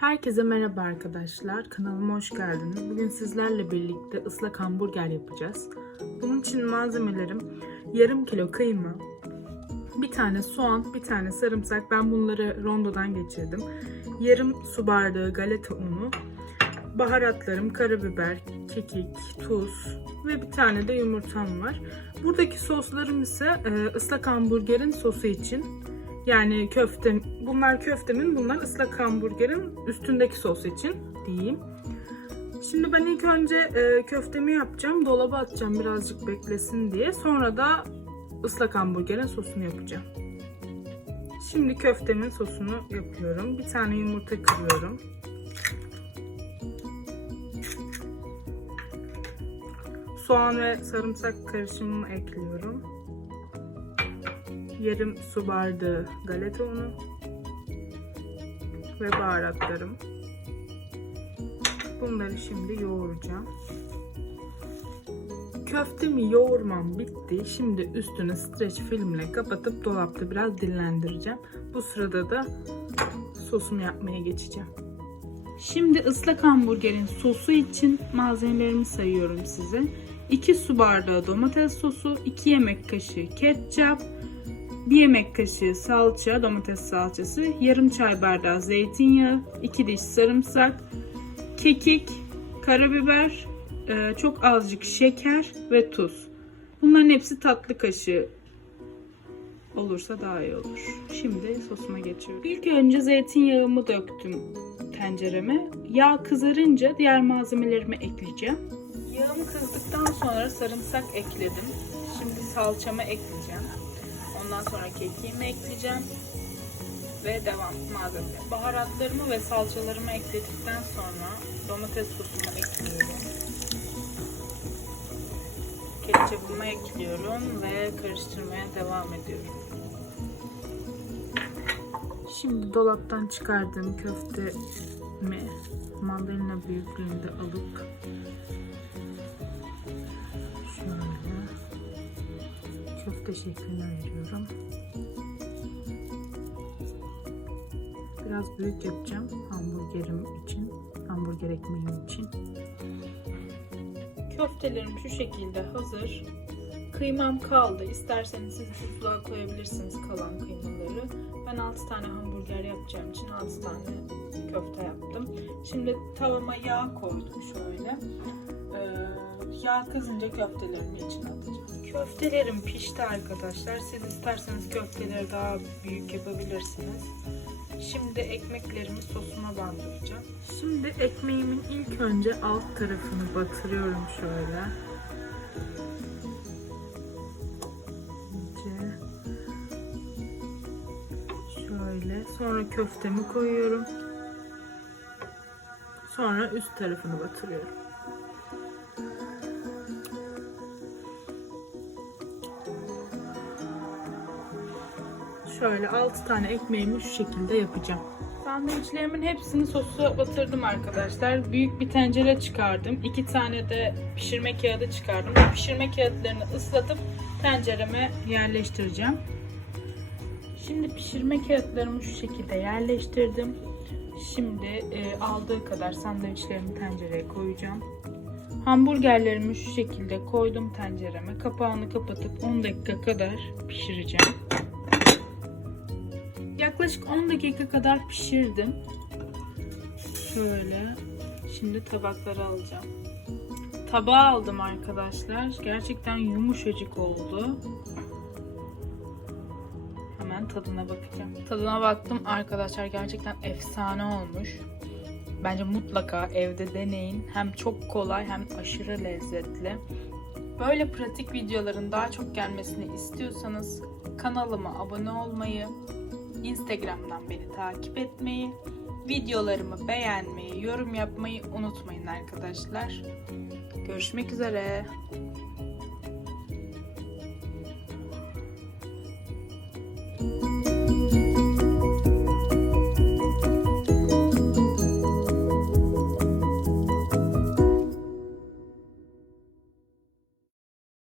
Herkese merhaba arkadaşlar. Kanalıma hoş geldiniz. Bugün sizlerle birlikte ıslak hamburger yapacağız. Bunun için malzemelerim yarım kilo kıyma, bir tane soğan, bir tane sarımsak. Ben bunları rondodan geçirdim. Yarım su bardağı galeta unu, baharatlarım karabiber, kekik, tuz ve bir tane de yumurtam var. Buradaki soslarım ise e, ıslak hamburgerin sosu için. Yani köfte, bunlar köftemin, bunlar ıslak hamburgerin üstündeki sos için diyeyim. Şimdi ben ilk önce e, köftemi yapacağım, dolaba atacağım birazcık beklesin diye. Sonra da ıslak hamburgerin sosunu yapacağım. Şimdi köftemin sosunu yapıyorum. Bir tane yumurta kırıyorum. Soğan ve sarımsak karışımımı ekliyorum. Yarım su bardağı galeta unu ve baharatlarım. Bunları şimdi yoğuracağım. Köftemi yoğurmam bitti. Şimdi üstünü streç filmle kapatıp dolapta biraz dinlendireceğim. Bu sırada da sosumu yapmaya geçeceğim. Şimdi ıslak hamburgerin sosu için malzemelerimi sayıyorum size. 2 su bardağı domates sosu, 2 yemek kaşığı ketçap, 1 yemek kaşığı salça, domates salçası, yarım çay bardağı zeytinyağı, 2 diş sarımsak, kekik, karabiber, e, çok azıcık şeker ve tuz. Bunların hepsi tatlı kaşığı olursa daha iyi olur. Şimdi sosuma geçiyorum. İlk önce zeytinyağımı döktüm tencereme. Yağ kızarınca diğer malzemelerimi ekleyeceğim. Yağım kızdıktan sonra sarımsak ekledim. Şimdi salçamı ekleyeceğim. Ondan sonra kekiğimi ekleyeceğim. Ve devam malzeme. Baharatlarımı ve salçalarımı ekledikten sonra domates sosumu ekliyorum. Ketçapımı ekliyorum ve karıştırmaya devam ediyorum. Şimdi dolaptan çıkardığım köftemi mandalina büyüklüğünde alıp köfte şekline ayırıyorum. Biraz büyük yapacağım hamburgerim için, hamburger ekmeğim için. Köftelerim şu şekilde hazır. Kıymam kaldı. İsterseniz siz buzluğa koyabilirsiniz kalan kıymaları. Ben 6 tane hamburger yapacağım için 6 tane köfte yaptım. Şimdi tavama yağ koydum şöyle. Ee, yağ kızınca köftelerimi içine atacağım. Köftelerim pişti arkadaşlar. Siz isterseniz köfteleri daha büyük yapabilirsiniz. Şimdi ekmeklerimi sosuma bandıracağım. Şimdi ekmeğimin ilk önce alt tarafını batırıyorum şöyle. Şöyle. Sonra köftemi koyuyorum. Sonra üst tarafını batırıyorum. Şöyle 6 tane ekmeğimi şu şekilde yapacağım. Sandviçlerimin hepsini sosu batırdım arkadaşlar. Büyük bir tencere çıkardım. 2 tane de pişirme kağıdı çıkardım. Pişirme kağıtlarını ıslatıp tencereme yerleştireceğim. Şimdi pişirme kağıtlarımı şu şekilde yerleştirdim. Şimdi e, aldığı kadar sandviçlerimi tencereye koyacağım. Hamburgerlerimi şu şekilde koydum tencereme. Kapağını kapatıp 10 dakika kadar pişireceğim. Yaklaşık 10 dakika kadar pişirdim. Şöyle. Şimdi tabaklara alacağım. Tabağa aldım arkadaşlar. Gerçekten yumuşacık oldu. Tadına bakacağım. Tadına baktım arkadaşlar. Gerçekten efsane olmuş. Bence mutlaka evde deneyin. Hem çok kolay hem aşırı lezzetli. Böyle pratik videoların daha çok gelmesini istiyorsanız kanalıma abone olmayı, Instagram'dan beni takip etmeyi, videolarımı beğenmeyi, yorum yapmayı unutmayın arkadaşlar. Görüşmek üzere.